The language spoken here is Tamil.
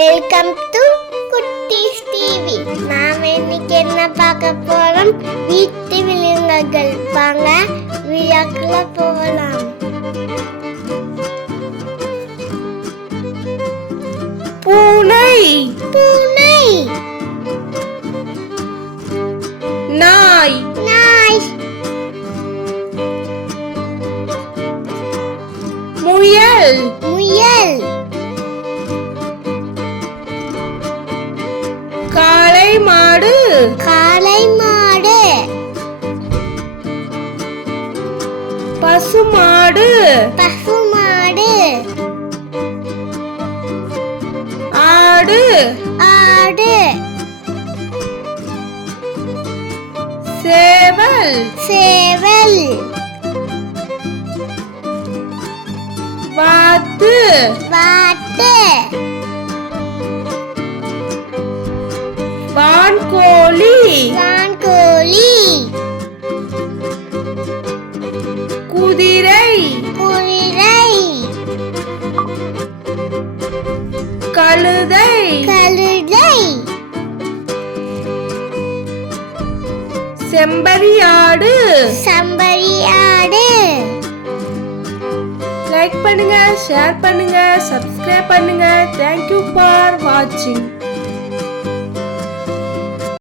வெல்கம் டு குட்டீஸ் டிவி. நாம இன்னைக்கு என்ன பார்க்க போறோம்? வீட்டு விலங்குகள். வாங்க வீடியோக்குள்ள போகலாம். பூனை, பூனை. நாய், நாய். முயல், முயல். காளை மாடு, காளை மாடு. பசு மாடு, பசு மாடு. ஆடு, ஆடு. சேவல், சேவல். வாத்து, வாத்து. வான்கோழி, வான்கோழி. குதிரை, குதிரை. கழுதை, கழுதை. செம்பரியாடு. செம்பரியாடு. லைக் பண்ணுங்க, ஷேர் பண்ணுங்க, சப்ஸ்கிரைப் பண்ணுங்க. தேங்க்யூ ஃபார் வாட்சிங்.